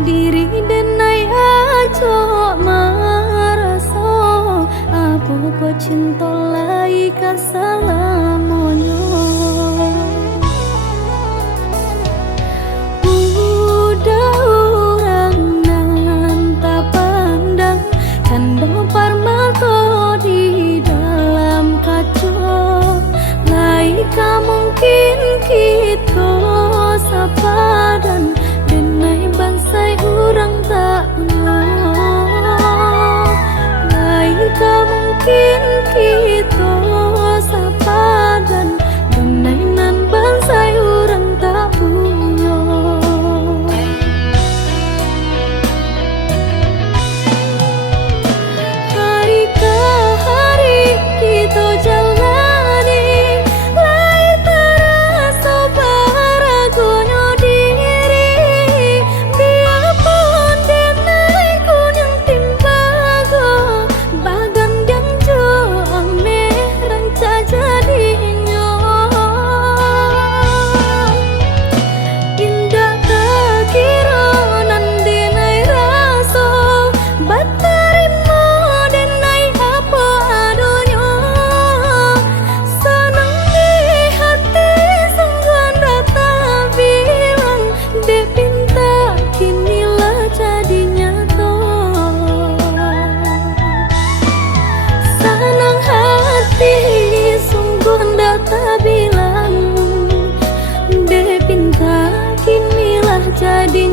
diri denai ajo maraso apa kok cinta lai kasalamonyo. Udah orang nan tak pandang kandang parmato di dalam kaca lai mungkin kita sapadan denai bansai urang tak laika mungkin kita sapadan denai nan bansai urang tak punya. Hari ke hari kita jalani lai terasa baragonya diri biarpun denai kunyang timbago bagan dan jo ameh ranca jadinya indah kekira nan denai raso batarimo denai apa adonyo senang di hati sungguh data bilang de pinta kinilah jadi nyata senang hati sungguh data bilang de pinta kinilah jadi